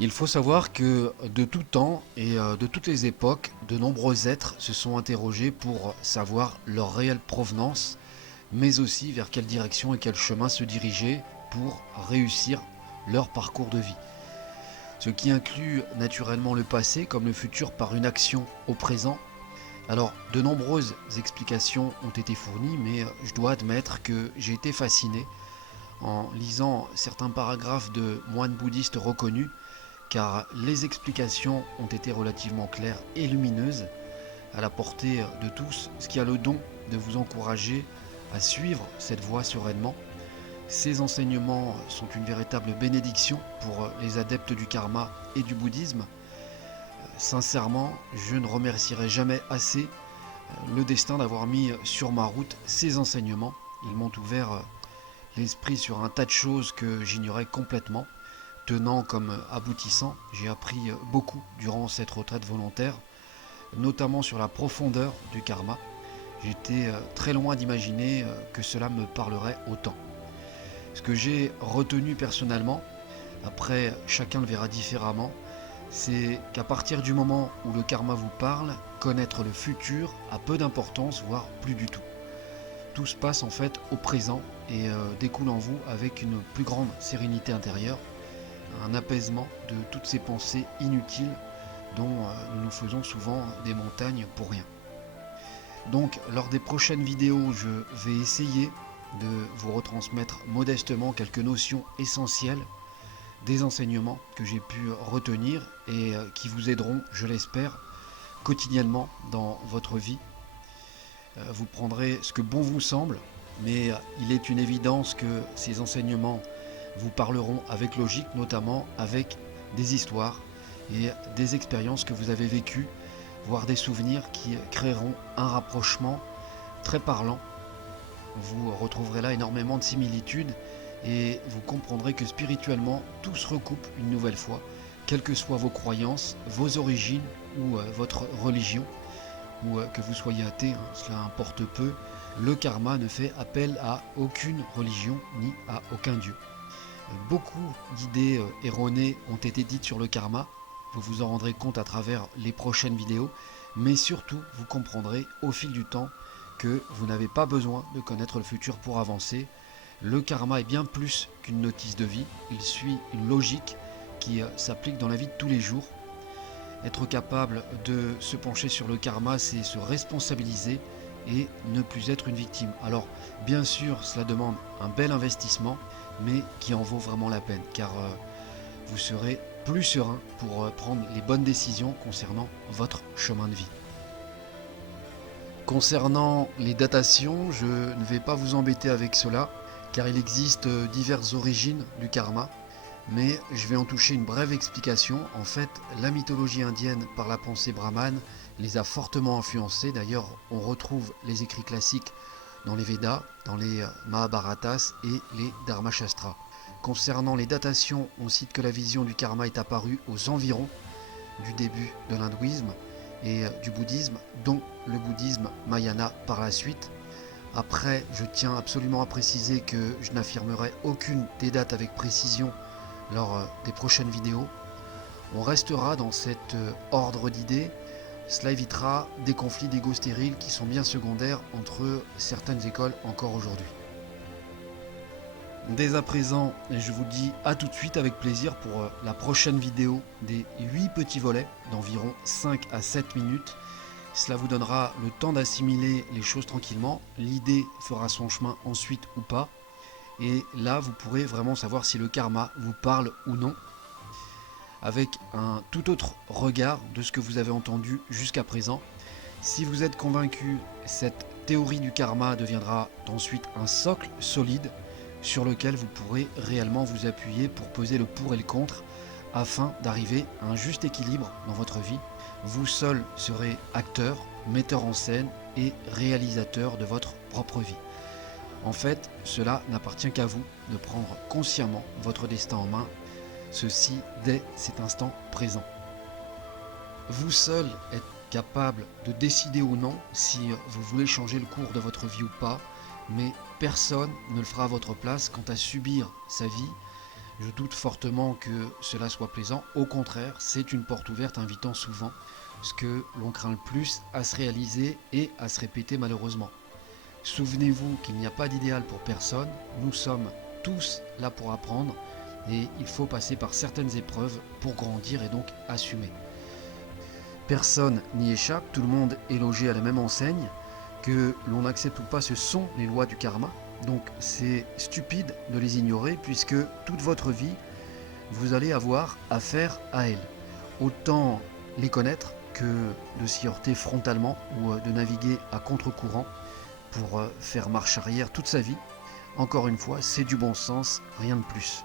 Il faut savoir que de tout temps et de toutes les époques, de nombreux êtres se sont interrogés pour savoir leur réelle provenance, mais aussi vers quelle direction et quel chemin se diriger pour réussir leur parcours de vie. Ce qui inclut naturellement le passé comme le futur par une action au présent. Alors, de nombreuses explications ont été fournies, mais je dois admettre que j'ai été fasciné en lisant certains paragraphes de moines bouddhistes reconnus, car les explications ont été relativement claires et lumineuses, à la portée de tous, ce qui a le don de vous encourager à suivre cette voie sereinement. Ces enseignements sont une véritable bénédiction pour les adeptes du karma et du bouddhisme. Sincèrement, je ne remercierai jamais assez le destin d'avoir mis sur ma route ces enseignements. Ils m'ont ouvert l'esprit sur un tas de choses que j'ignorais complètement. Tenant comme aboutissant, j'ai appris beaucoup durant cette retraite volontaire, notamment sur la profondeur du karma. J'étais très loin d'imaginer que cela me parlerait autant. Ce que j'ai retenu personnellement, après chacun le verra différemment, c'est qu'à partir du moment où le karma vous parle, connaître le futur a peu d'importance, voire plus du tout. Tout se passe en fait au présent et découle en vous avec une plus grande sérénité intérieure, un apaisement de toutes ces pensées inutiles dont nous nous faisons souvent des montagnes pour rien. Donc lors des prochaines vidéos, je vais essayer de vous retransmettre modestement quelques notions essentielles des enseignements que j'ai pu retenir et qui vous aideront, je l'espère, quotidiennement dans votre vie. Vous prendrez ce que bon vous semble, mais il est une évidence que ces enseignements vous parleront avec logique, notamment avec des histoires et des expériences que vous avez vécues, voire des souvenirs qui créeront un rapprochement très parlant. Vous retrouverez là énormément de similitudes et vous comprendrez que spirituellement, tout se recoupe une nouvelle fois, quelles que soient vos croyances, vos origines ou votre religion, ou que vous soyez athée, cela importe peu, le karma ne fait appel à aucune religion ni à aucun dieu. Beaucoup d'idées erronées ont été dites sur le karma, vous vous en rendrez compte à travers les prochaines vidéos, mais surtout vous comprendrez au fil du temps que vous n'avez pas besoin de connaître le futur pour avancer. Le karma est bien plus qu'une notice de vie, il suit une logique qui s'applique dans la vie de tous les jours. Être capable de se pencher sur le karma, c'est se responsabiliser et ne plus être une victime. Alors, bien sûr, cela demande un bel investissement, mais qui en vaut vraiment la peine, car vous serez plus serein pour prendre les bonnes décisions concernant votre chemin de vie. Concernant les datations, je ne vais pas vous embêter avec cela, car il existe diverses origines du karma, mais je vais en toucher une brève explication. En fait, la mythologie indienne par la pensée brahmane les a fortement influencés. D'ailleurs, on retrouve les écrits classiques dans les Védas, dans les Mahabharatas et les Dharmashastras. Concernant les datations, on cite que la vision du karma est apparue aux environs du début de l'hindouisme et du bouddhisme, dont le bouddhisme Mahayana par la suite. Après, je tiens absolument à préciser que je n'affirmerai aucune des dates avec précision lors des prochaines vidéos. On restera dans cet ordre d'idées. Cela évitera des conflits d'ego stériles qui sont bien secondaires entre certaines écoles encore aujourd'hui. Dès à présent, je vous dis à tout de suite avec plaisir pour la prochaine vidéo des 8 petits volets d'environ 5 à 7 minutes. Cela vous donnera le temps d'assimiler les choses tranquillement. L'idée fera son chemin ensuite ou pas. Et là, vous pourrez vraiment savoir si le karma vous parle ou non, avec un tout autre regard de ce que vous avez entendu jusqu'à présent. Si vous êtes convaincu, cette théorie du karma deviendra ensuite un socle solide sur lequel vous pourrez réellement vous appuyer pour peser le pour et le contre afin d'arriver à un juste équilibre dans votre vie. Vous seul serez acteur, metteur en scène et réalisateur de votre propre vie. En fait, cela n'appartient qu'à vous de prendre consciemment votre destin en main, ceci dès cet instant présent. Vous seul êtes capable de décider ou non si vous voulez changer le cours de votre vie ou pas, mais personne ne le fera à votre place quant à subir sa vie. Je doute fortement que cela soit plaisant. Au contraire, c'est une porte ouverte invitant souvent ce que l'on craint le plus à se réaliser et à se répéter malheureusement. Souvenez-vous qu'il n'y a pas d'idéal pour personne, nous sommes tous là pour apprendre et il faut passer par certaines épreuves pour grandir et donc assumer. Personne n'y échappe, tout le monde est logé à la même enseigne, que l'on accepte ou pas, ce sont les lois du karma, donc c'est stupide de les ignorer puisque toute votre vie, vous allez avoir affaire à elles. Autant les connaître que de s'y heurter frontalement ou de naviguer à contre-courant pour faire marche arrière toute sa vie. Encore une fois, c'est du bon sens, rien de plus.